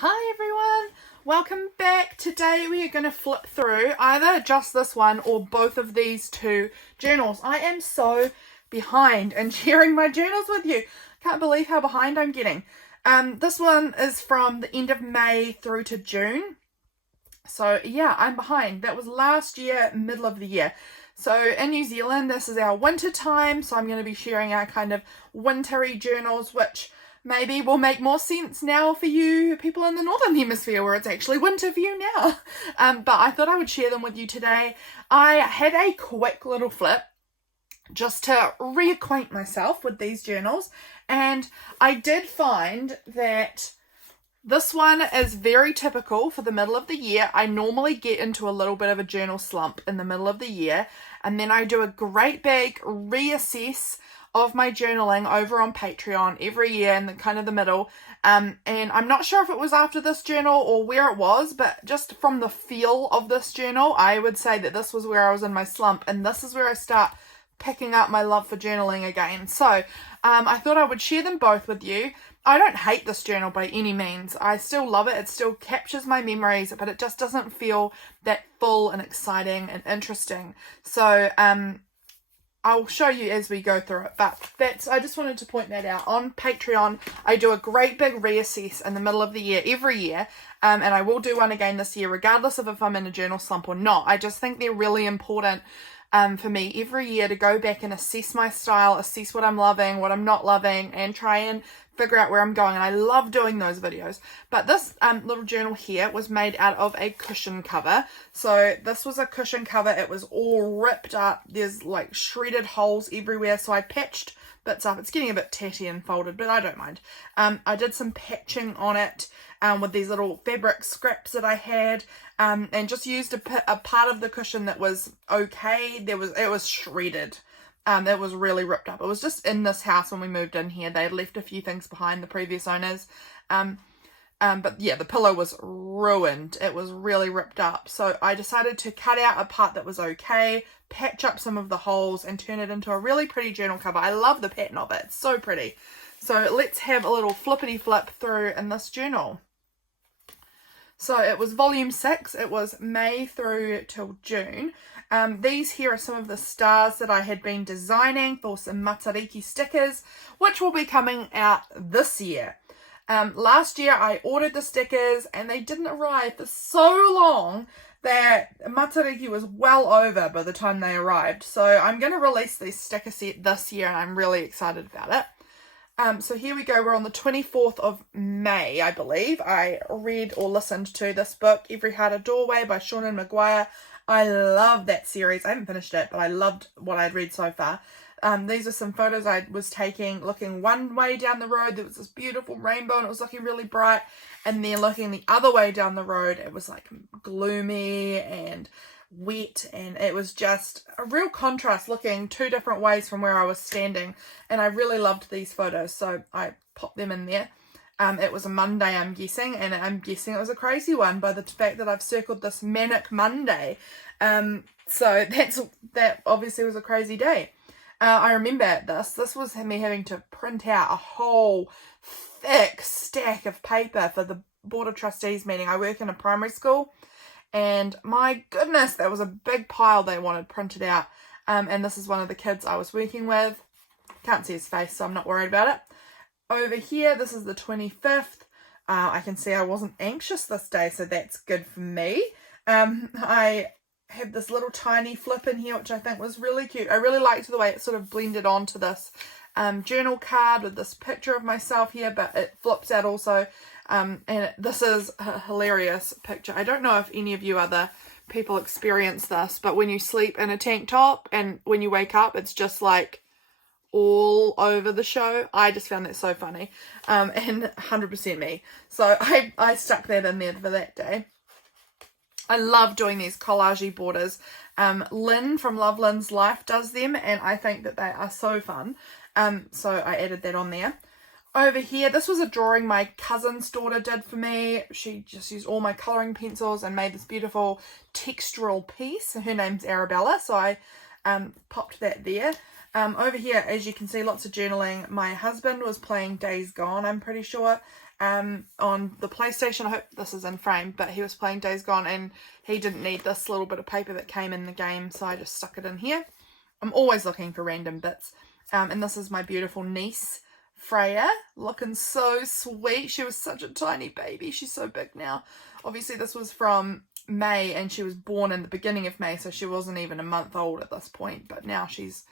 Hi everyone, welcome back. Today we are going to flip through either just this one or both of these two journals. I am so behind in sharing my journals with you. Can't believe how behind I'm getting. This one is from the end of May through to June. So yeah, I'm behind. That was last year, middle of the year. So in New Zealand, this is our winter time. So I'm going to be sharing our kind of wintry journals, which maybe will make more sense now for you people in the Northern Hemisphere where it's actually winter for you now. But I thought I would share them with you today. I had a quick little flip just to reacquaint myself with these journals. And I did find that this one is very typical for the middle of the year. I normally get into a little bit of a journal slump in the middle of the year. And then I do a great big reassess of my journaling over on Patreon every year in the kind of the middle. And I'm not sure if it was after this journal or where it was, but just from the feel of this journal, I would say that this was where I was in my slump. And this is where I start picking up my love for journaling again. So I thought I would share them both with you. I don't hate this journal by any means. I still love it. It still captures my memories, but it just doesn't feel that full and exciting and interesting. So I'll show you as we go through it, but I just wanted to point that out. On Patreon, I do a great big reassess in the middle of the year, every year, and I will do one again this year, regardless of if I'm in a journal slump or not. I just think they're really important for me every year to go back and assess my style, assess what I'm loving, what I'm not loving, and try and figure out where I'm going. And I love doing those videos. But this little journal here was made out of a cushion cover. So this was a cushion cover. It was all ripped up. There's like shredded holes everywhere. So I patched bits up. It's getting a bit tatty and folded, but I don't mind. I did some patching on it with these little fabric scraps that I had, and just used a part of the cushion that was okay. It was shredded. It was really ripped up. It was just in this house when we moved in here. They had left a few things behind, the previous owners. But yeah, the pillow was ruined. It was really ripped up. So I decided to cut out a part that was okay, patch up some of the holes, and turn it into a really pretty journal cover. I love the pattern of it. It's so pretty. So let's have a little flippity flip through in this journal. So it was volume 6. It was May through till June. These here are some of the stars that I had been designing for some Matariki stickers, which will be coming out this year. Last year I ordered the stickers and they didn't arrive for so long that Matariki was well over by the time they arrived. So I'm going to release this sticker set this year and I'm really excited about it. So here we go. We're on the 24th of May, I believe. I read or listened to this book, Every Heart a Doorway by Seanan Maguire. I love that series. I haven't finished it, but I loved what I'd read so far. These are some photos I was taking looking one way down the road. There was this beautiful rainbow and it was looking really bright. And then looking the other way down the road, it was like gloomy and wet, and it was just a real contrast looking two different ways from where I was standing, and I really loved these photos, so I popped them in there. It was a Monday, I'm guessing, and I'm guessing it was a crazy one by the fact that I've circled this Manic Monday. So that obviously was a crazy day. I remember this was me having to print out a whole thick stack of paper for the Board of Trustees meeting. I work in a primary school, and my goodness, that was a big pile they wanted printed out. And this is one of the kids I was working with. Can't see his face, so I'm not worried about it. Over here, this is the 25th. I can see I wasn't anxious this day, so that's good for me. I have this little tiny flip in here, which I think was really cute. I really liked the way it sort of blended onto this journal card with this picture of myself here, but it flips out also. And this is a hilarious picture. I don't know if any of you other people experience this, but when you sleep in a tank top and when you wake up, it's just like all over the show. I just found that so funny, and 100% me. So I stuck that in there for that day. I love doing these collage borders. Lynn from Lynn's Life does them, and I think that they are so fun. So I added that on there. Over here, this was a drawing my cousin's daughter did for me. She just used all my colouring pencils and made this beautiful textural piece. Her name's Arabella, so I popped that there. Over here, as you can see, lots of journaling. My husband was playing Days Gone, I'm pretty sure. on the PlayStation. I hope this is in frame, but he was playing Days Gone and he didn't need this little bit of paper that came in the game, so I just stuck it in here. I'm always looking for random bits. And this is my beautiful niece, Freya, looking so sweet. She was such a tiny baby. She's so big now. Obviously, this was from May, and she was born in the beginning of May, so she wasn't even a month old at this point. But now she's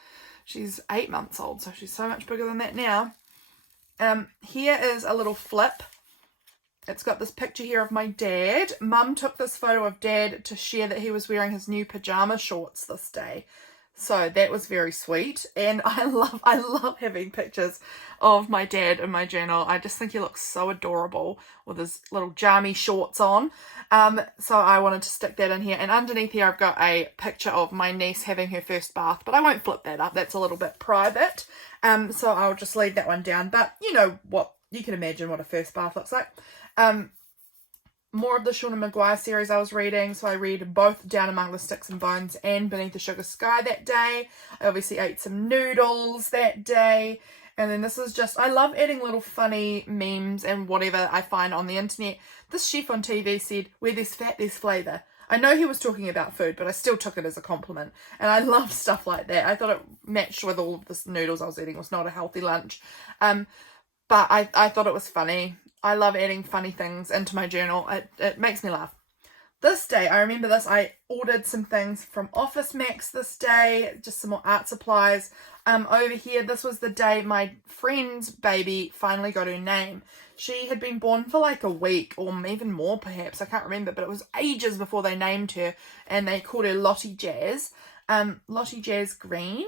8 months old, so she's so much bigger than that now. Here is a little flip. It's got this picture here of my dad. Mum took this photo of Dad to share that he was wearing his new pajama shorts this day. So that was very sweet, and I love having pictures of my dad in my journal. I just think he looks so adorable with his little jammy shorts on. So I wanted to stick that in here, and underneath here I've got a picture of my niece having her first bath, but I won't flip that up. That's a little bit private. So I'll just leave that one down. But you know what, you can imagine what a first bath looks like. More of the Shauna Maguire series I was reading. So I read both Down Among the Sticks and Bones and Beneath the Sugar Sky that day. I obviously ate some noodles that day. And then this is just, I love adding little funny memes and whatever I find on the internet. This chef on TV said, where there's fat, there's flavour. I know he was talking about food, but I still took it as a compliment. And I love stuff like that. I thought it matched with all of the noodles I was eating. It was not a healthy lunch. But I thought it was funny. I love adding funny things into my journal. It makes me laugh. This day, I remember this, I ordered some things from Office Max this day, just some more art supplies. Over here, this was the day my friend's baby finally got her name. She had been born for like a week or even more perhaps, I can't remember, but it was ages before they named her, and they called her Lottie Jazz, Lottie Jazz Green.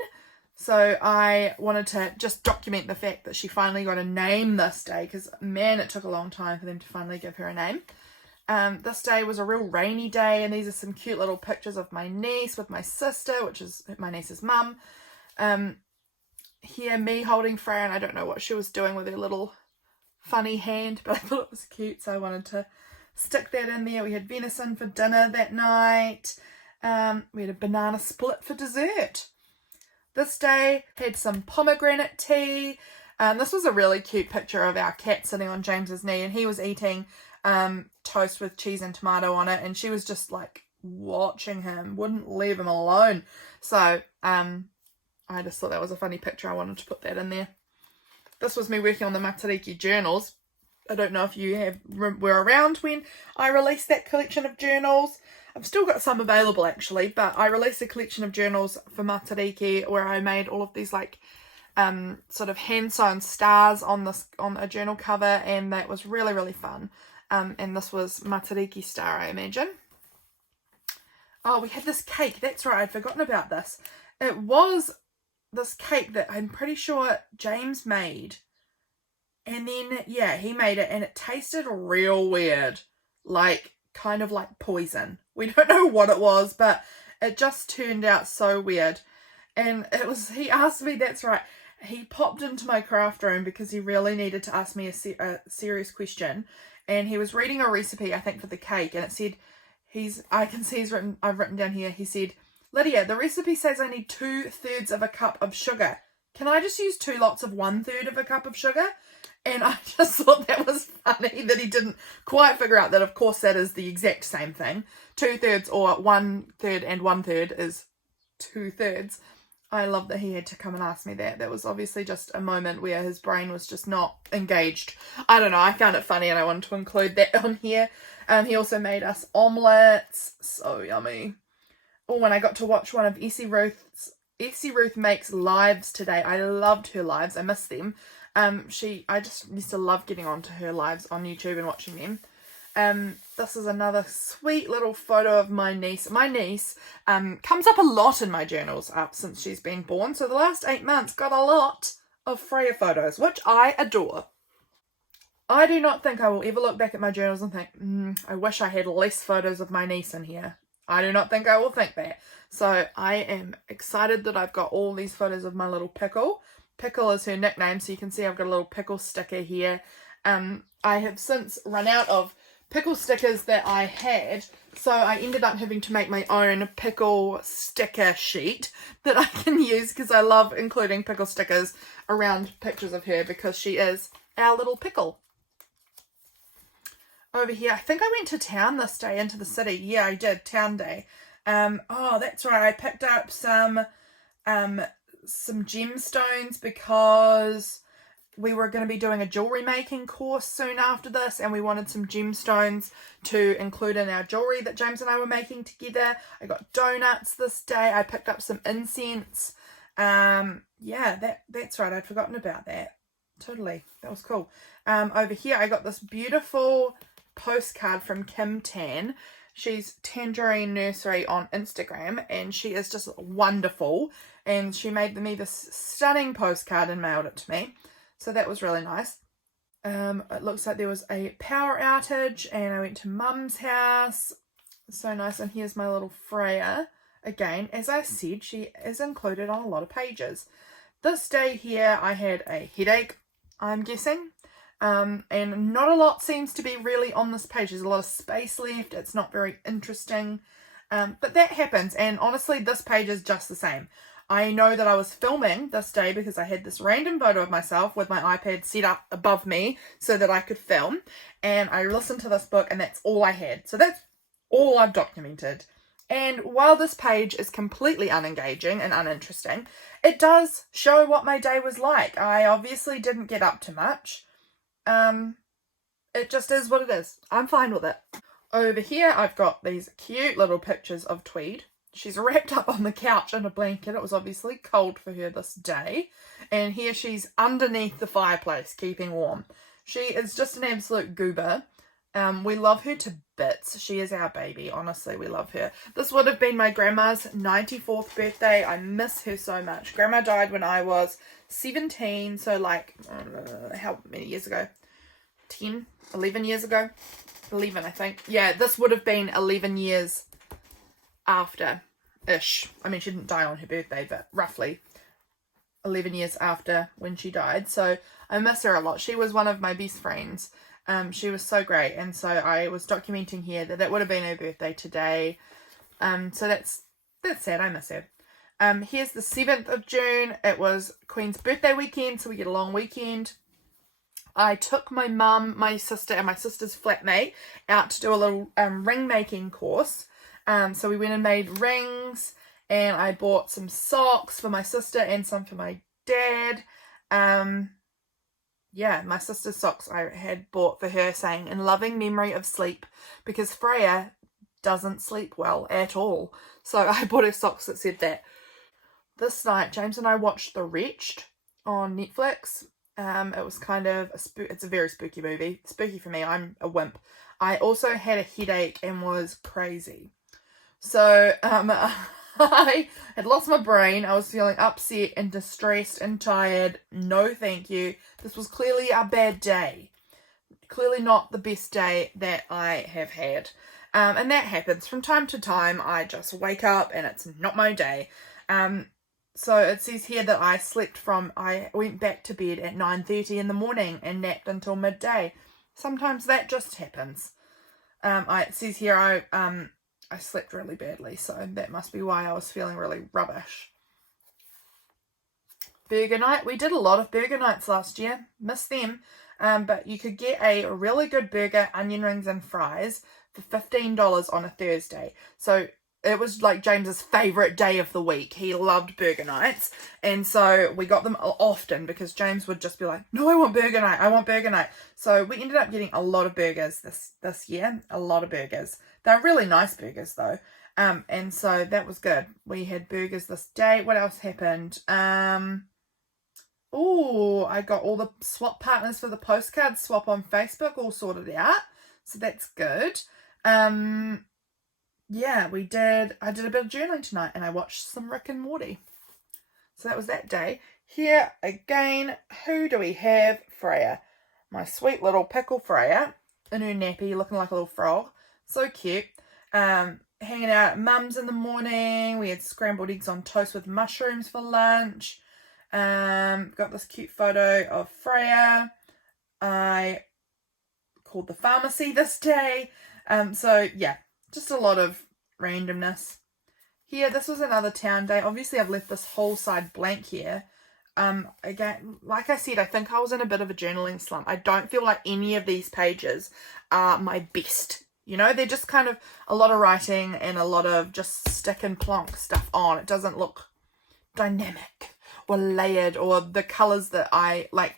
So I wanted to just document the fact that she finally got a name this day, because man, it took a long time for them to finally give her a name. This day was a real rainy day, and these are some cute little pictures of my niece with my sister, which is my niece's mum. Here, me holding Freya, and I don't know what she was doing with her little funny hand, but I thought it was cute, so I wanted to stick that in there. We had venison for dinner that night. We had a banana split for dessert. This day had some pomegranate tea. This was a really cute picture of our cat sitting on James's knee, and he was eating toast with cheese and tomato on it, and she was just like watching him, wouldn't leave him alone. So I just thought that was a funny picture. I wanted to put that in there. This was me working on the Matariki journals. I don't know if you were around when I released that collection of journals. I've still got some available actually, but I released a collection of journals for Matariki where I made all of these like sort of hand sewn stars on a journal cover, and that was really, really fun. And this was Matariki star, I imagine. Oh, we had this cake. That's right, I'd forgotten about this. It was this cake that I'm pretty sure James made. And then, yeah, he made it, and it tasted real weird. Like, kind of like poison. We don't know what it was, but it just turned out so weird. And he asked me, that's right, he popped into my craft room because he really needed to ask me a serious question. And he was reading a recipe, I think, for the cake, and it said, I've written down here, he said, Lydia, the recipe says I need 2/3 of a cup of sugar. Can I just use 2 lots of 1/3 of a cup of sugar? And I just thought that was funny that he didn't quite figure out that, of course, that is the exact same thing. 2/3 or 1/3 and 1/3 is 2/3. I love that he had to come and ask me that. That was obviously just a moment where his brain was just not engaged. I don't know. I found it funny and I wanted to include that on here. He also made us omelettes. So yummy. Oh, and I got to watch one of Essie Ruth makes lives today. I loved her lives. I miss them. I just used to love getting onto her lives on YouTube and watching them. This is another sweet little photo of my niece. My niece comes up a lot in my journals since she's been born. So the last 8 months got a lot of Freya photos, which I adore. I do not think I will ever look back at my journals and think, I wish I had less photos of my niece in here. I do not think I will think that. So I am excited that I've got all these photos of my little Pickle. Pickle is her nickname, so you can see I've got a little Pickle sticker here. I have since run out of Pickle stickers that I had, so I ended up having to make my own Pickle sticker sheet that I can use, because I love including Pickle stickers around pictures of her because she is our little Pickle. over here, I think I went to town this day, into the city. Yeah, I did, town day. Oh, that's right, I picked up some gemstones because we were going to be doing a jewelry making course soon after this, and we wanted some gemstones to include in our jewelry that James and I were making together. I got donuts this day. I picked up some incense. Yeah, that's right. I'd forgotten about that. Totally. That was cool. Over here, I got this beautiful postcard from Kim Tan. She's Tangerine Nursery on Instagram, and she is just wonderful. And she made me this stunning postcard and mailed it to me. So that was really nice. It looks like there was a power outage, and I went to Mum's house. So nice. And here's my little Freya. Again, as I said, she is included on a lot of pages. This day here, I had a headache, I'm guessing. And not a lot seems to be really on this page. There's a lot of space left. It's not very interesting. But that happens. And honestly, this page is just the same. I know that I was filming this day because I had this random photo of myself with my iPad set up above me so that I could film. And I listened to this book, and that's all I had. So that's all I've documented. And while this page is completely unengaging and uninteresting, it does show what my day was like. I obviously didn't get up to much. It just is what it is. I'm fine with it. Over here, I've got these cute little pictures of Tweed. She's wrapped up on the couch in a blanket. It was obviously cold for her this day. And here she's underneath the fireplace, keeping warm. She is just an absolute goober. We love her to bits. She is our baby. Honestly, we love her. This would have been my grandma's 94th birthday. I miss her so much. Grandma died when I was 17. So like, how many years ago? 10? 11 years ago? 11, I think. Yeah, this would have been 11 years after-ish. I mean, she didn't die on her birthday, but roughly 11 years after when she died. So I miss her a lot. She was one of my best friends. She was so great. And so I was documenting here that would have been her birthday today. So that's sad. I miss her. Here's the 7th of June. It was Queen's birthday weekend, so we get a long weekend. I took my mum, my sister, and my sister's flatmate out to do a little ring making course. So we went and made rings, and I bought some socks for my sister and some for my dad. Yeah, my sister's socks I had bought for her, saying, "In loving memory of sleep," because Freya doesn't sleep well at all. So I bought her socks that said that. This night, James and I watched The Wretched on Netflix. It was kind of it's a very spooky movie. Spooky for me. I'm a wimp. I also had a headache and was crazy. So I had lost my brain. I was feeling upset and distressed and tired. No, thank you. This was clearly a bad day. Clearly not the best day that I have had. And that happens from time to time. I just wake up and it's not my day. So it says here that I went back to bed at 9:30 in the morning and napped until midday. Sometimes that just happens. It says here I slept really badly, so that must be why I was feeling really rubbish. Burger night. We did a lot of burger nights last year. Miss them. But you could get a really good burger, onion rings and fries for $15 on a Thursday. So it was like James's favourite day of the week. He loved burger nights. And so we got them often because James would just be like, "No, I want burger night. I want burger night." So we ended up getting a lot of burgers this year. A lot of burgers. They're really nice burgers though. And so that was good. We had burgers this day. What else happened? I got all the swap partners for the postcard swap on Facebook all sorted out. So that's good. Yeah, I did a bit of journaling tonight and I watched some Rick and Morty. So that was that day. Here again, who do we have? Freya. My sweet little pickle Freya in her nappy looking like a little frog. So cute. Hanging out at Mum's in the morning. We had scrambled eggs on toast with mushrooms for lunch. Got this cute photo of Freya. I called the pharmacy this day. So yeah, just a lot of randomness. Here, this was another town day. Obviously, I've left this whole side blank here. again, like I said, I think I was in a bit of a journaling slump. I don't feel like any of these pages are my best. You know, they're just kind of a lot of writing and a lot of just stick and plonk stuff on. It doesn't look dynamic or layered, or the colours that I like.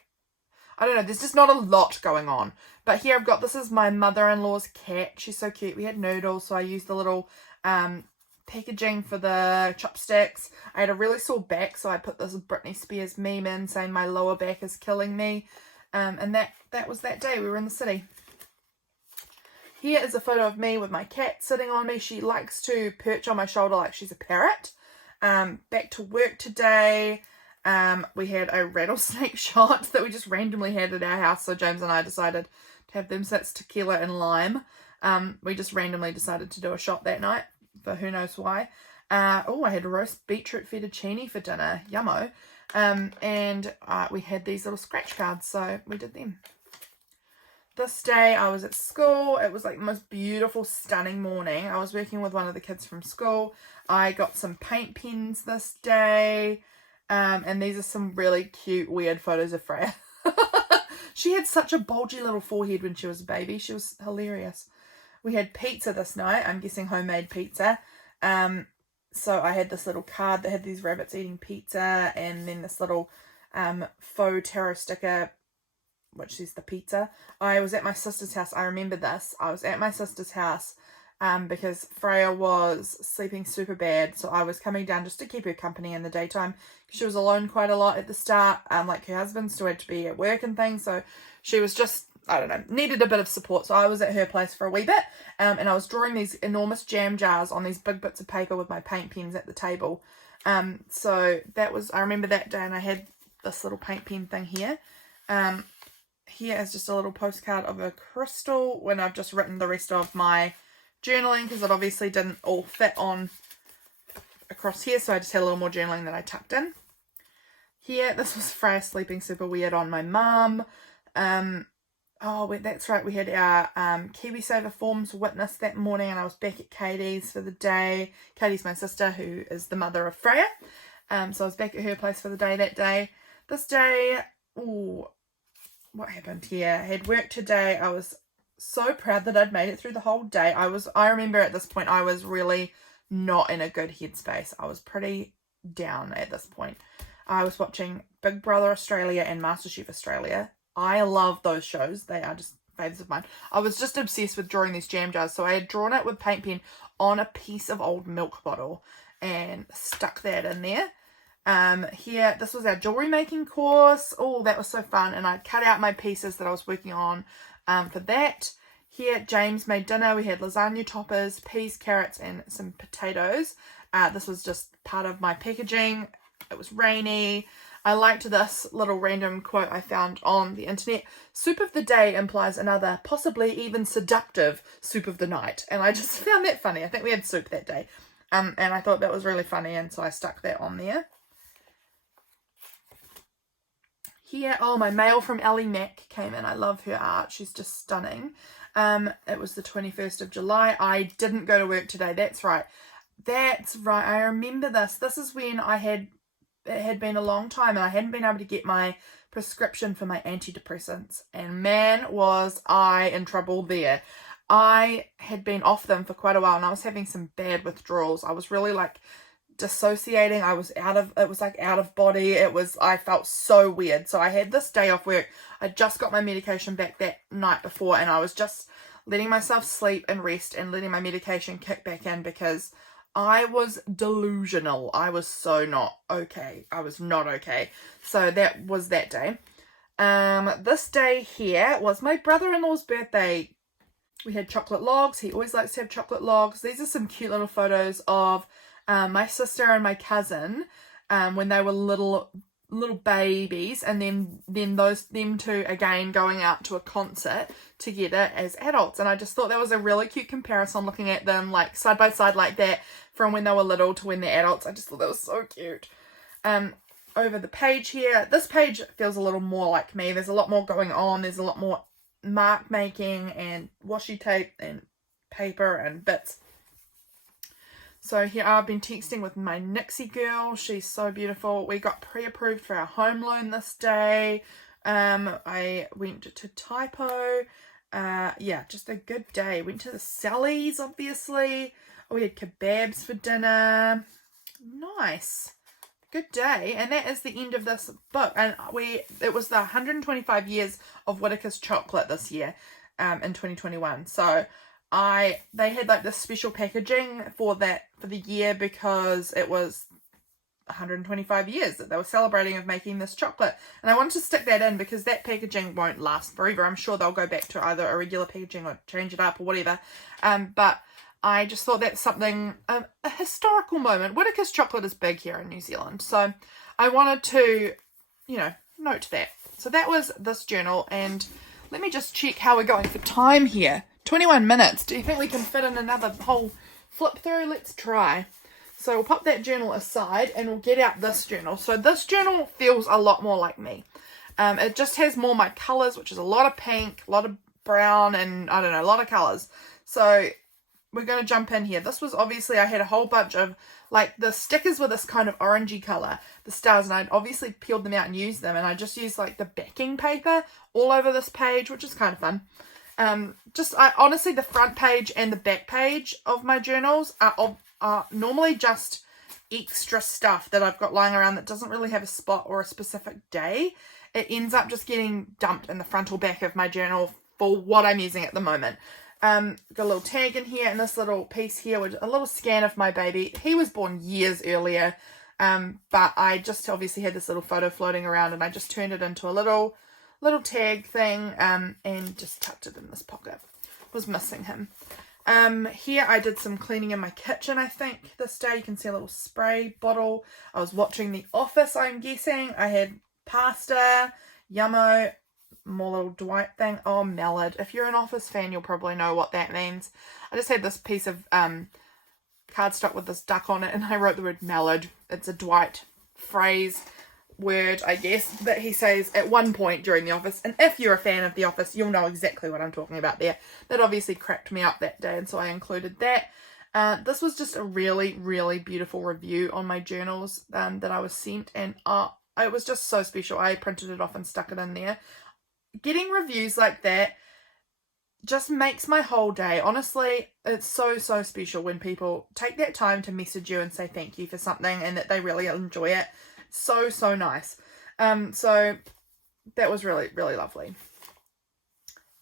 I don't know, there's just not a lot going on. But here I've got, this is my mother-in-law's cat. She's so cute. We had noodles, so I used the little packaging for the chopsticks. I had a really sore back, so I put this Britney Spears meme in saying my lower back is killing me. And that was that day. We were in the city. Here is a photo of me with my cat sitting on me. She likes to perch on my shoulder like she's a parrot. Back to work today. We had a rattlesnake shot that we just randomly had at our house. So James and I decided to have them. So that's tequila and lime. We just randomly decided to do a shot that night for who knows why. Oh, I had roast beetroot fettuccine for dinner. Yummo. And we had these little scratch cards. So we did them. This day I was at school. It was like the most beautiful, stunning morning. I was working with one of the kids from school. I got some paint pens this day. And these are some really cute, weird photos of Freya. She had such a bulgy little forehead when she was a baby. She was hilarious. We had pizza this night. I'm guessing homemade pizza. So I had this little card that had these rabbits eating pizza, and then this little faux tarot sticker which says the pizza. I was at my sister's house. I remember this. I was at my sister's house because Freya was sleeping super bad. So I was coming down just to keep her company in the daytime. She was alone quite a lot at the start. Like her husband still had to be at work and things. So she was just, I don't know, needed a bit of support. So I was at her place for a wee bit. And I was drawing these enormous jam jars on these big bits of paper with my paint pens at the table. So that was, I remember that day, and I had this little paint pen thing here. Here is just a little postcard of a crystal when I've just written the rest of my journaling, because it obviously didn't all fit on across here, so I just had a little more journaling that I tucked in. Here, this was Freya sleeping super weird on my mum. Oh, that's right, we had our KiwiSaver forms witness that morning, and I was back at Katie's for the day. Katie's my sister, who is the mother of Freya. So I was back at her place for the day that day. This day, ooh, what happened here? I had work today. I was so proud that I'd made it through the whole day. I remember at this point, I was really not in a good headspace. I was pretty down at this point. I was watching Big Brother Australia and MasterChef Australia. I love those shows. They are just faves of mine. I was just obsessed with drawing these jam jars. So I had drawn it with paint pen on a piece of old milk bottle and stuck that in there. Here, this was our jewelry making course. Oh, that was so fun. And I cut out my pieces that I was working on for that. Here, James made dinner. We had lasagna toppers, peas, carrots, and some potatoes. This was just part of my packaging. It was rainy. I liked this little random quote I found on the internet. Soup of the day implies another, possibly even seductive soup of the night. And I just found that funny. I think we had soup that day. And I thought that was really funny, and so I stuck that on there. Here, oh, my mail from Elly Mack came in. I love her art. She's just stunning. It was the 21st of July. I didn't go to work today. That's right. That's right. I remember this. This is when it had been a long time and I hadn't been able to get my prescription for my antidepressants. And man, was I in trouble there. I had been off them for quite a while and I was having some bad withdrawals. I was really like dissociating. I was out of body. I felt so weird. So I had this day off work. I just got my medication back that night before, and I was just letting myself sleep and rest and letting my medication kick back in because I was delusional. I was so not okay. I was not okay. So that was that day. This day here was my brother-in-law's birthday. We had chocolate logs. He always likes to have chocolate logs. These are some cute little photos of my sister and my cousin when they were little babies, and then them two again going out to a concert together as adults. And I just thought that was a really cute comparison, looking at them like side by side like that from when they were little to when they're adults. I just thought that was so cute. Over the page here, this page feels a little more like me. There's a lot more going on. There's a lot more mark making and washi tape and paper and bits. So here I've been texting with my Nixie girl. She's so beautiful. We got pre-approved for our home loan this day. I went to Typo. Yeah, just a good day. Went to the Sally's, obviously. We had kebabs for dinner. Nice. Good day. And that is the end of this book. And it was the 125 years of Whittaker's chocolate this year, in 2021. So they had like this special packaging for the year, because it was 125 years that they were celebrating of making this chocolate, and I wanted to stick that in because that packaging won't last forever. I'm sure they'll go back to either a regular packaging or change it up or whatever, but I just thought that's something, a historical moment. Whittaker's chocolate is big here in New Zealand, so I wanted to, note that. So that was this journal, and let me just check how we're going for time here. 21 minutes. Do you think we can fit in another whole flip through? Let's try. So we'll pop that journal aside and we'll get out this journal. So this journal feels a lot more like me. It just has more my colours, which is a lot of pink, a lot of brown, and I don't know, a lot of colours. So we're going to jump in here. This was obviously, I had a whole bunch of, like, the stickers were this kind of orangey colour, the stars, and I'd obviously peeled them out and used them, and I just used like the backing paper all over this page, which is kind of fun. Honestly, the front page and the back page of my journals are normally just extra stuff that I've got lying around that doesn't really have a spot or a specific day. It ends up just getting dumped in the front or back of my journal for what I'm using at the moment. Got a little tag in here, and this little piece here with a little scan of my baby. He was born years earlier, but I just obviously had this little photo floating around, and I just turned it into a little tag thing, and just tucked it in this pocket. Was missing him. Here I did some cleaning in my kitchen, I think, this day. You can see a little spray bottle. I was watching The Office, I'm guessing. I had pasta, yummo, more little Dwight thing. Oh, mallard. If you're an Office fan, you'll probably know what that means. I just had this piece of cardstock with this duck on it, and I wrote the word mallard. It's a Dwight phrase, word, I guess, that he says at one point during The Office. And if you're a fan of The Office, you'll know exactly what I'm talking about there. That obviously cracked me up that day, and so I included that. This was just a really, really beautiful review on my journals that I was sent, and it was just so special. I printed it off and stuck it in there. Getting reviews like that just makes my whole day. Honestly, it's so, so special when people take that time to message you and say thank you for something and that they really enjoy it. So, so nice. So that was really, really lovely.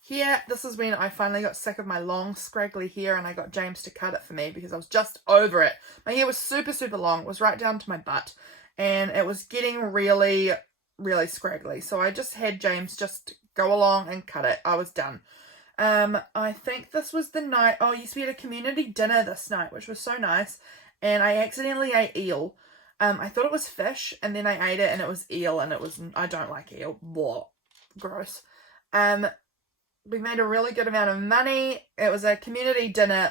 Here, this is when I finally got sick of my long, scraggly hair, and I got James to cut it for me because I was just over it. My hair was super, super long. It was right down to my butt, and it was getting really, really scraggly. So I just had James just go along and cut it. I was done. I think this was the night. Oh, yes, we had a community dinner this night, which was so nice. And I accidentally ate eel. I thought it was fish, and then I ate it, and it was eel, and I don't like eel. Blah. Gross. We made a really good amount of money. It was a community dinner,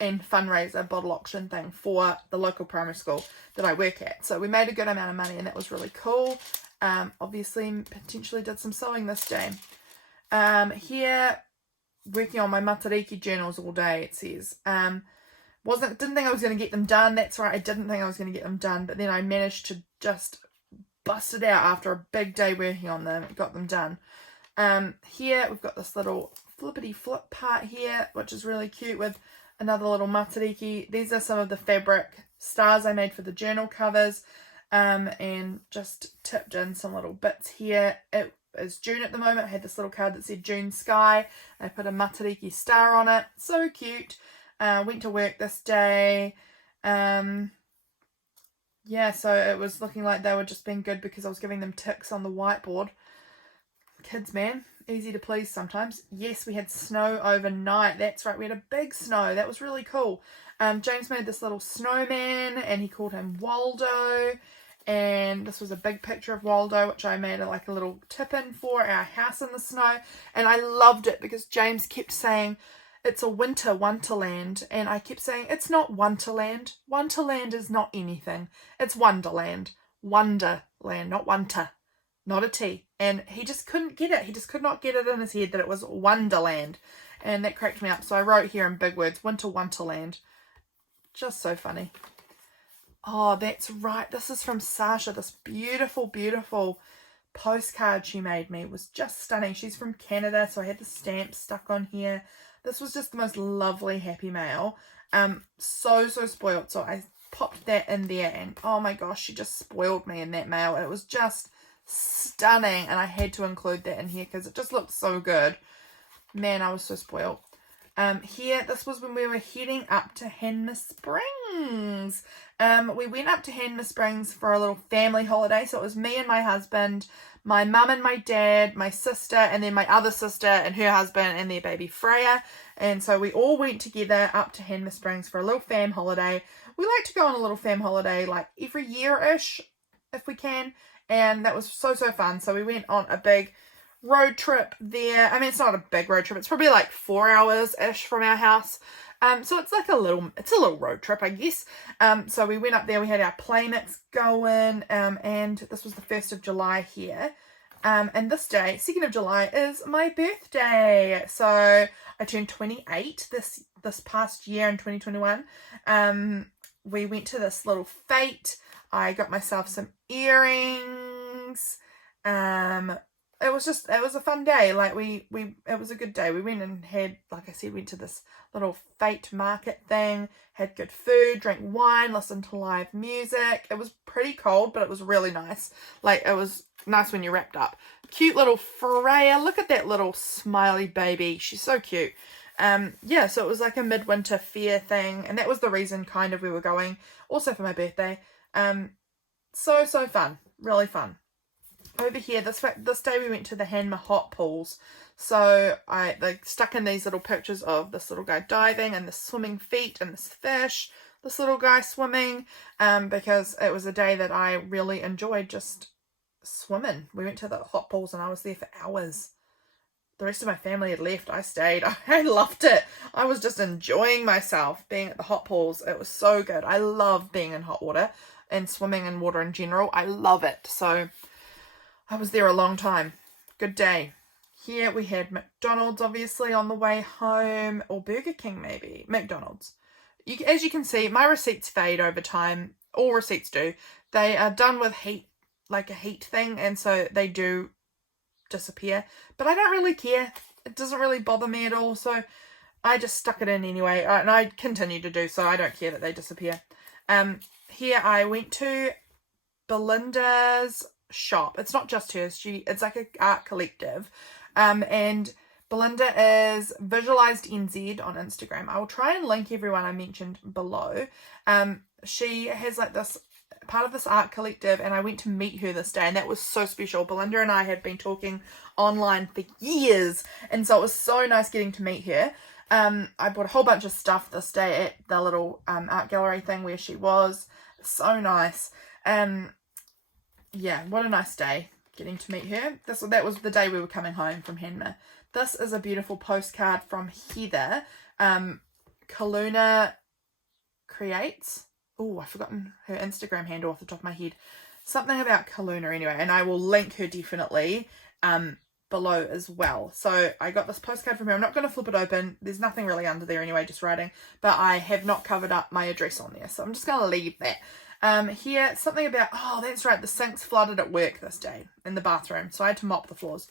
and fundraiser bottle auction thing for the local primary school that I work at. So we made a good amount of money, and that was really cool. Obviously, potentially did some sewing this day. Here, working on my Matariki journals all day, it says. Didn't think I was going to get them done. That's right, I didn't think I was going to get them done, but then I managed to just bust it out after a big day working on them. Got them done. Here we've got this little flippity flip part here, which is really cute, with another little Matariki. These are some of the fabric stars I made for the journal covers, and just tipped in some little bits here. It is June at the moment. I had this little card that said June Sky. I put a Matariki star on it. So cute. Went to work this day. Yeah, so it was looking like they were just being good because I was giving them ticks on the whiteboard. Kids, man, easy to please sometimes. Yes, we had snow overnight. That's right, we had a big snow. That was really cool. James made this little snowman, and he called him Waldo. And this was a big picture of Waldo, which I made a little tip in for our house in the snow. And I loved it because James kept saying, it's a winter wonderland, and I kept saying, it's not Wonderland. Wonderland is not anything. It's Wonderland. Wonderland, not Wonter. Not a T. And he just couldn't get it. He just could not get it in his head that it was Wonderland. And that cracked me up. So I wrote here in big words, Winter Wonderland. Just so funny. Oh, that's right. This is from Sasha. This beautiful, beautiful postcard she made me. It was just stunning. She's from Canada, so I had the stamp stuck on here. This was just the most lovely happy mail. So spoiled. So I popped that in there, and oh my gosh, she just spoiled me in that mail. It was just stunning, and I had to include that in here because it just looked so good. Man, I was so spoiled. Here, this was when we were heading up to Hanmer Springs. We went up to Hanmer Springs for a little family holiday. So it was me and my husband, my mum and my dad, my sister, and then my other sister and her husband and their baby Freya. And so we all went together up to Hanmer Springs for a little fam holiday. We like to go on a little fam holiday like every year-ish if we can. And that was so fun. So we went on a big road trip there. I mean, it's not a big road trip. It's probably like 4 hours-ish from our house. So it's like a little road trip, I guess. So we went up there. We had our playmats going. And this was the 1st of July here. And this day, 2nd of July, is my birthday. So I turned 28 this past year in 2021. We went to this little fete. I got myself some earrings. It was a fun day. Like it was a good day. We went and had, like I said, went to this little fete market thing, had good food, drank wine, listened to live music. It was pretty cold, but it was really nice. Like, it was nice when you wrapped up. Cute little Freya. Look at that little smiley baby. She's so cute. Yeah, so it was like a midwinter fair thing, and that was the reason kind of we were going, also for my birthday. So fun. Really fun. Over here, this day we went to the Hanmer hot pools. So they stuck in these little pictures of this little guy diving and the swimming feet and this fish, this little guy swimming, because it was a day that I really enjoyed just swimming. We went to the hot pools and I was there for hours. The rest of my family had left. I stayed. I loved it. I was just enjoying myself being at the hot pools. It was so good. I love being in hot water and swimming in water in general. I love it. So I was there a long time. Good day. Here we had McDonald's, obviously, on the way home. Or Burger King, maybe. McDonald's. As you can see, my receipts fade over time. All receipts do. They are done with heat, like a heat thing. And so they do disappear. But I don't really care. It doesn't really bother me at all. So I just stuck it in anyway. And I continue to do so. I don't care that they disappear. Here I went to Belinda's shop. It's not just hers. It's like an art collective. And Belinda is Visualized NZ on Instagram. I will try and link everyone I mentioned below. She has like this part of this art collective, and I went to meet her this day, and that was so special. Belinda and I had been talking online for years, and so it was so nice getting to meet her. I bought a whole bunch of stuff this day at the little art gallery thing where she was. So nice. Yeah, what a nice day getting to meet her. That was the day we were coming home from Hanmer. This is a beautiful postcard from Heather. CallunaCreates. Oh, I've forgotten her Instagram handle off the top of my head. Something about Calluna anyway, and I will link her definitely below as well. So I got this postcard from her. I'm not going to flip it open. There's nothing really under there anyway, just writing. But I have not covered up my address on there, so I'm just going to leave that. Here, something about, oh, that's right, the sink's flooded at work this day in the bathroom, so I had to mop the floors.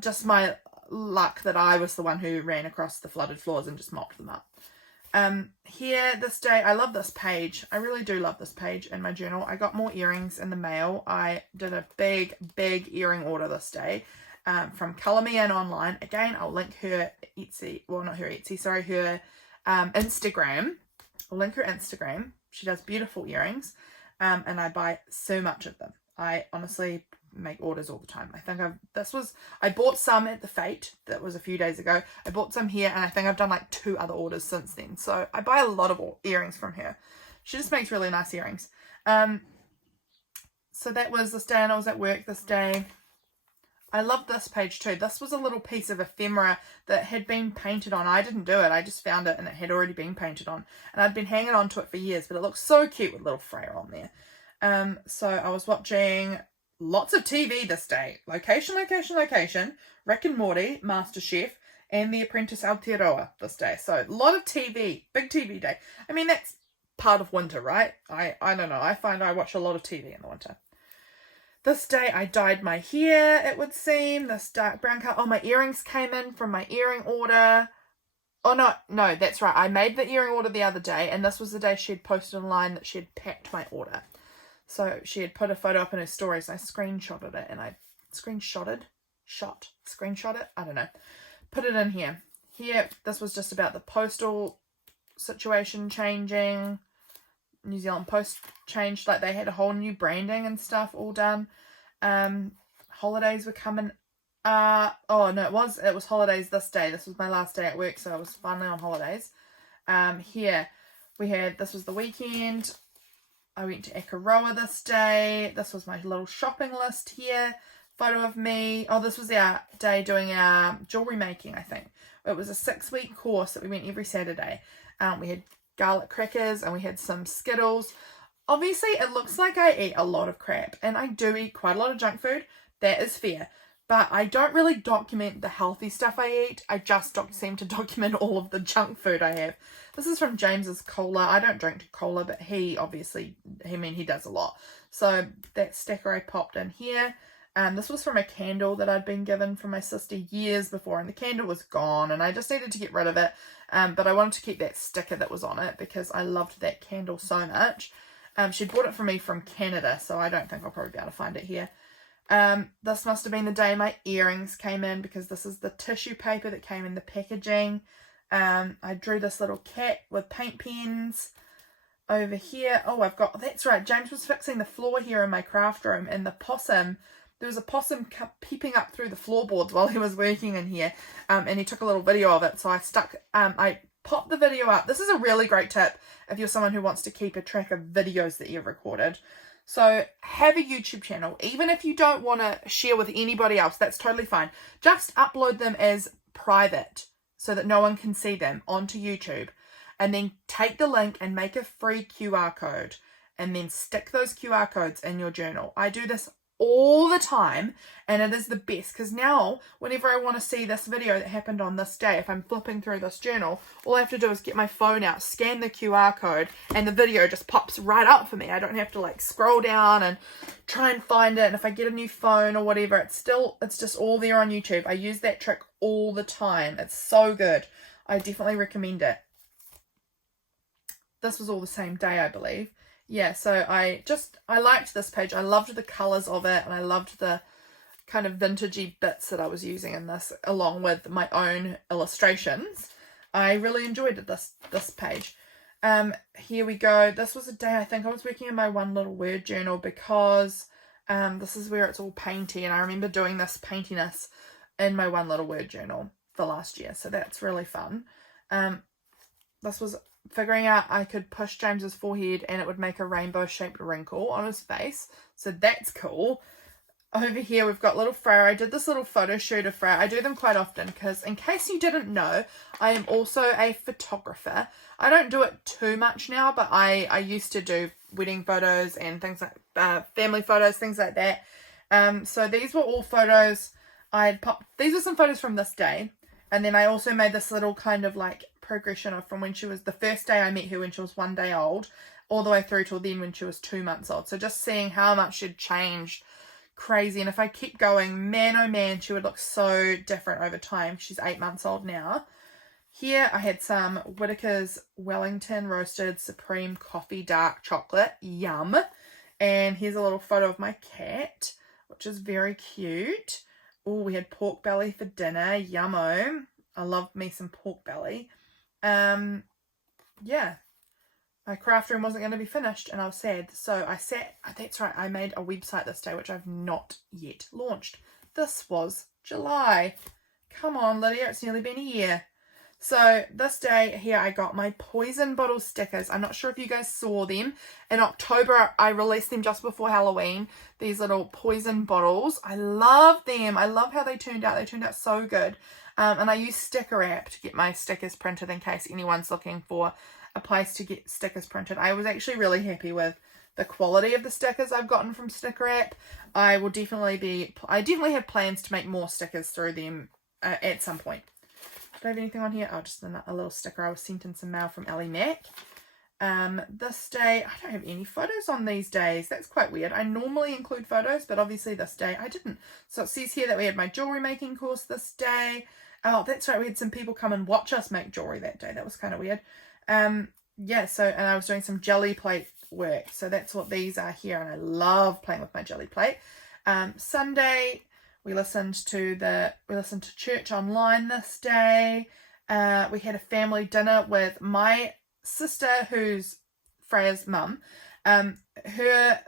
Just my luck that I was the one who ran across the flooded floors and just mopped them up. Here, this day, I love this page. I really do love this page in my journal. I got more earrings in the mail. I did a big earring order this day from Colourmeinonline. Again, I'll link her Etsy, well, not her Etsy, sorry, her Instagram. I'll link her Instagram. She does beautiful earrings, and I buy so much of them. I honestly make orders all the time. I think I bought some at the Fate, that was a few days ago. I bought some here, and I think I've done like 2 other orders since then. So I buy a lot of earrings from her. She just makes really nice earrings. So that was this day, and I was at work this day. I love this page too. This was a little piece of ephemera that had been painted on. I didn't do it. I just found it and it had already been painted on. And I'd been hanging on to it for years, but it looks so cute with little Freya on there. So I was watching lots of TV this day. Location. Rick and Morty, MasterChef, and The Apprentice Aotearoa this day. So a lot of TV. Big TV day. I mean, that's part of winter, right? I don't know. I find I watch a lot of TV in the winter. This day I dyed my hair, it would seem. This dark brown colour. Oh, my earrings came in from my earring order. Oh, no, that's right. I made the earring order the other day, and this was the day she had posted online that she had packed my order. So she had put a photo up in her stories, and I screenshotted it, and I screenshot it, I don't know. Put it in here. Here, this was just about the postal situation changing. New Zealand Post changed, like they had a whole new branding and stuff all done. Holidays were coming. Oh no, it was holidays this day. This was my last day at work, so I was finally on holidays. Here we had, this was the weekend. I went to Akaroa this day. This was my little shopping list here. Photo of me. Oh, this was our day doing our jewellery making, I think. It was a 6-week course that we went every Saturday. We had garlic crackers and we had some Skittles. Obviously, it looks like I eat a lot of crap, and I do eat quite a lot of junk food. That is fair. But I don't really document the healthy stuff I eat. I just seem to document all of the junk food I have. This is from James's cola. I don't drink cola, but he obviously, he does a lot. So that stacker I popped in here. This was from a candle that I'd been given from my sister years before, and the candle was gone, and I just needed to get rid of it. But I wanted to keep that sticker that was on it because I loved that candle so much. She bought it for me from Canada, so I don't think I'll probably be able to find it here. This must have been the day my earrings came in, because this is the tissue paper that came in the packaging. I drew this little cat with paint pens over here. Oh, that's right, James was fixing the floor here in my craft room, and the possum, there was a possum peeping up through the floorboards while he was working in here, and he took a little video of it, so I popped the video up. This is a really great tip if you're someone who wants to keep a track of videos that you've recorded. So have a YouTube channel. Even if you don't want to share with anybody else, that's totally fine. Just upload them as private so that no one can see them onto YouTube. And then take the link and make a free QR code. And then stick those QR codes in your journal. I do this all the time, and it is the best, because now whenever I want to see this video that happened on this day, if I'm flipping through this journal, all I have to do is get my phone out, scan the QR code, and the video just pops right up for me. I don't have to like scroll down and try and find it, and if I get a new phone or whatever, it's just all there on YouTube. I use that trick all the time. It's so good. I definitely recommend it. This was all the same day, I believe. Yeah, so I liked this page. I loved the colours of it, and I loved the kind of vintagey bits that I was using in this, along with my own illustrations. I really enjoyed this page. Here we go. This was a day I think I was working in my one little word journal, because this is where it's all painty, and I remember doing this paintiness in my one little word journal for last year, so that's really fun. This was figuring out I could push James's forehead and it would make a rainbow shaped wrinkle on his face, so that's cool. Over here we've got little Freya. I did this little photo shoot of Freya. I do them quite often because, in case you didn't know, I am also a photographer. I don't do it too much now, but I used to do wedding photos and things like family photos, things like that. So these were all photos these were some photos from this day, and then I also made this little kind of like progression of from when she was the first day I met her, when she was 1 day old, all the way through till then when she was 2 months old. So just seeing how much she'd changed. Crazy. And if I keep going, man oh man, she would look so different over time. She's 8 months old now. Here I had some Whittaker's Wellington Roasted Supreme Coffee Dark Chocolate. Yum. And here's a little photo of my cat, which is very cute. Oh, we had pork belly for dinner. Yummo. I love me some pork belly. Yeah, my craft room wasn't going to be finished, and I was sad. So that's right, I made a website this day, which I've not yet launched. This was July. Come on, Lydia, it's nearly been a year. So this day here, I got my poison bottle stickers. I'm not sure if you guys saw them. In October, I released them just before Halloween. These little poison bottles. I love them. I love how they turned out. They turned out so good. And I use Sticker App to get my stickers printed in case anyone's looking for a place to get stickers printed. I was actually really happy with the quality of the stickers I've gotten from Sticker App. I definitely have plans to make more stickers through them at some point. Do I have anything on here? Oh, just a little sticker. I was sent in some mail from Elly Mack. This day, I don't have any photos on these days. That's quite weird. I normally include photos, but obviously this day I didn't. So it says here that we had my jewelry making course this day. Oh, that's right. We had some people come and watch us make jewelry that day. That was kind of weird. Yeah, so, and I was doing some jelly plate work. So that's what these are here. And I love playing with my jelly plate. Sunday, we listened to church online this day. We had a family dinner with my sister, who's Freya's mum. Her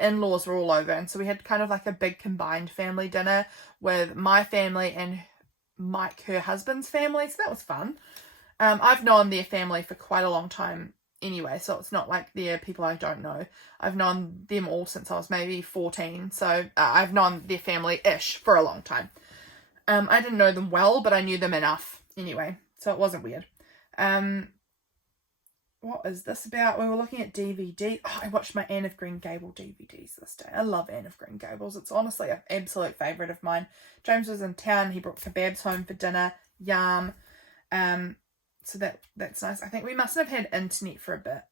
in-laws were all over, and so we had kind of like a big combined family dinner with my family and Mike, her husband's family, so that was fun. I've known their family for quite a long time anyway, so it's not like they're people I don't know. I've known them all since I was maybe 14, so I've known their family-ish for a long time. I didn't know them well, but I knew them enough anyway, so it wasn't weird. What is this about? We were looking at DVD. Oh, I watched my Anne of Green Gable DVDs this day. I love Anne of Green Gables. It's honestly an absolute favourite of mine. James was in town. He brought kebabs home for dinner. Yum. So that's nice. I think we must have had internet for a bit.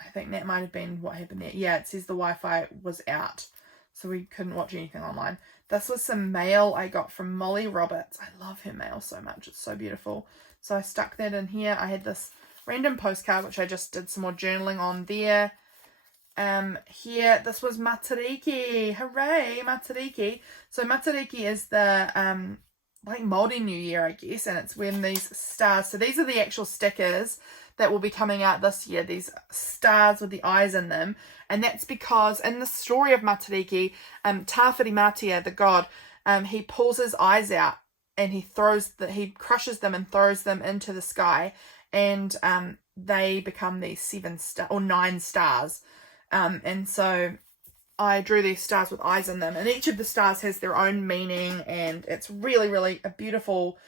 I think that might have been what happened there. Yeah, it says the Wi-Fi was out, so we couldn't watch anything online. This was some mail I got from Molly Roberts. I love her mail so much. It's so beautiful. So I stuck that in here. I had this random postcard, which I just did some more journaling on there. Here, this was Matariki. Hooray, Matariki. So Matariki is the, like Māori New Year, I guess, and it's when these stars, so these are the actual stickers that will be coming out this year, these stars with the eyes in them, and that's because in the story of Matariki, Tāwhirimatia, the god, he pulls his eyes out, and he crushes them and throws them into the sky, and they become these 9 stars. And so I drew these stars with eyes in them, and each of the stars has their own meaning, and it's really, really a beautiful,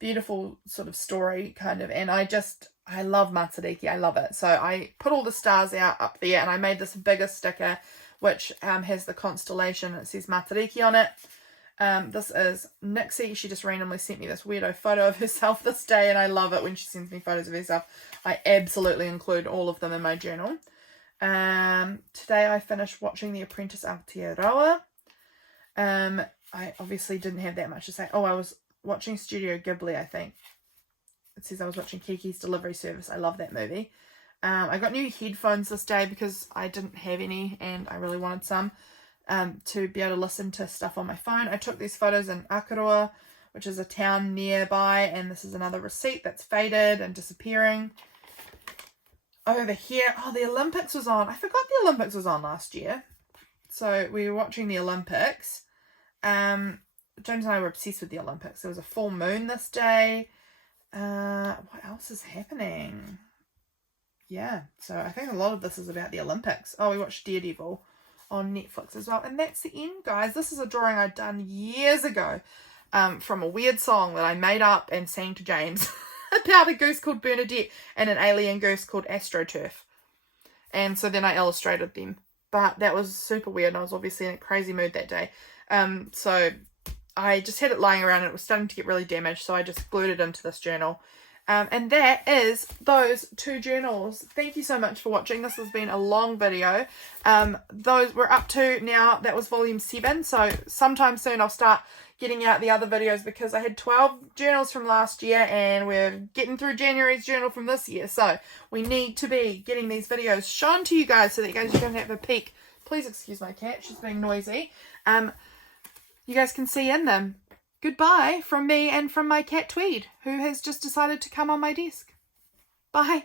beautiful sort of story kind of, and I love Matariki. I love it. So I put all the stars out up there, and I made this bigger sticker which has the constellation. It says Matariki on it. This is Nixie. She just randomly sent me this weirdo photo of herself this day, and I love it when she sends me photos of herself. I absolutely include all of them in my journal. Today I finished watching The Apprentice Aotearoa. I obviously didn't have that much to say. Oh, I was watching Studio Ghibli, I think. It says I was watching Kiki's Delivery Service. I love that movie. I got new headphones this day because I didn't have any, and I really wanted some. To be able to listen to stuff on my phone. I took these photos in Akaroa, which is a town nearby, and this is another receipt that's faded and disappearing. Over here, oh, the Olympics was on. I forgot the Olympics was on last year. So we were watching the Olympics. James and I were obsessed with the Olympics. There was a full moon this day. What else is happening? Yeah, so I think a lot of this is about the Olympics. Oh, we watched Daredevil on Netflix as well, and that's the end, guys. This is a drawing I'd done years ago from a weird song that I made up and sang to James about a goose called Bernadette and an alien goose called AstroTurf, and so then I illustrated them, but that was super weird, and I was obviously in a crazy mood that day, so I just had it lying around, and it was starting to get really damaged, so I just glued it into this journal. And that is those 2 journals. Thank you so much for watching. This has been a long video. Those we're up to now. That was volume 7. So sometime soon I'll start getting out the other videos, because I had 12 journals from last year, and we're getting through January's journal from this year. So we need to be getting these videos shown to you guys so that you guys can have a peek. Please excuse my cat. She's being noisy. You guys can see in them. Goodbye from me and from my cat Tweed, who has just decided to come on my desk. Bye.